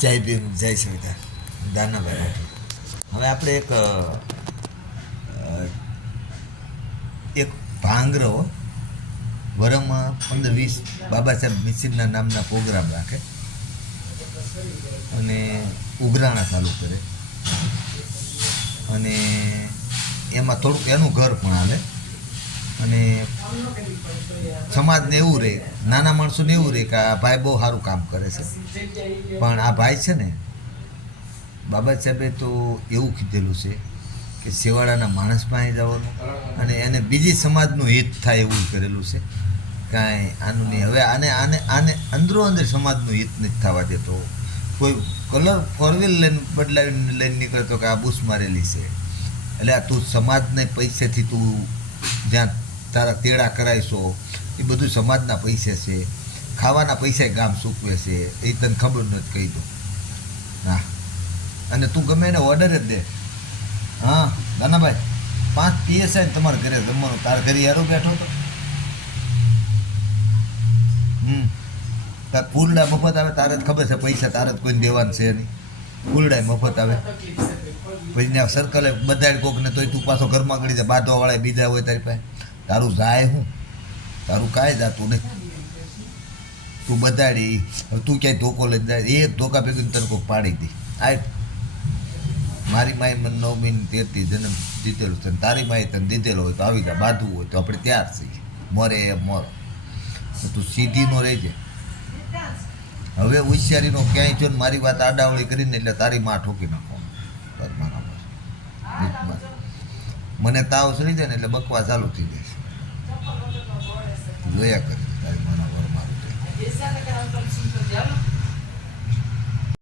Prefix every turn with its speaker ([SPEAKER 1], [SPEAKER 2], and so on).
[SPEAKER 1] જય ભીમ, જય સવિતા દાનાભાઈ હવે આપણે એક એક ભાંગરો વરમાં પંદર વીસ બાબા સાહેબ મિસિરના નામના પ્રોગ્રામ રાખે. અને ઉઘરાણા ચાલુ કરે. અને એમાં થોડુંક એનું ઘર પણ હાલે. અને સમાજને એવું રહે નાના માણસોને એવું રહે કે આ ભાઈ બહુ સારું કામ કરે છે. પણ આ ભાઈ છે ને, બાબા સાહેબે તો એવું કીધેલું છે કે શેવાળાના માણસ પાસે જવાનું અને એને બીજી સમાજનું હિત થાય એવું કરેલું છે. કાંઈ આનું નહીં. હવે આને આને આને અંદરો અંદર સમાજનું હિત નથી થવા દેતો. કોઈ કલર ફોર લઈને બદલાવીને લઈને નીકળતો કે આ બુશ મારેલી છે. એટલે આ તું સમાજને પૈસેથી તું જ્યાં તારા તેડા કરાવીશો એ બધું સમાજના પૈસે છે, ખાવાના પૈસા ગામ સૂકવે છે, એ તને ખબર નથી કહી દઉં. હા. અને તું ગમે એને ઓર્ડર જ દે. હા, નાનાભાઈ, પાંચ પીએસઆઈ ને તમારા ઘરે જમવાનું. તારા ઘરે યારો બેઠો તો. હમ. તાર ફૂલડા મફત આવે, તારે જ ખબર છે પૈસા તારે જ કોઈને દેવાનું છે નહીં. ફૂલડા મફત આવે. પછી ત્યાં સર્કલે બધા કોકને તોય તું પાછો ઘરમાં ગળી જાય બાંધવાવાળા બીજા હોય તારી પાસે. તારું જાય હું? તારું કાંઈ જાતું નહીં. તું બધાડી હવે તું ક્યાંય ધોકો લઈ જાય. એક ધોકા ભેગી તને કોઈ પાડી દે. આ મારી માએ મને નવમી ને તેરથી જન્મ દીધેલું છે ને તારી માએ તને દીધેલો હોય તો આવી ગયા બાંધવું હોય તો આપણે તૈયાર છીએ. મોરે એ મર. તું સીધી નો રહેજે. હવે હોશિયારીનો ક્યાંય જો ને મારી વાત આડાવળી કરીને એટલે તારી માં ઠોકી મારા. બસ. મને તાવ ચડી જાય ને એટલે બકવા ચાલુ થઈ જાય છે. જોયા કરે તારી માના વર મારું.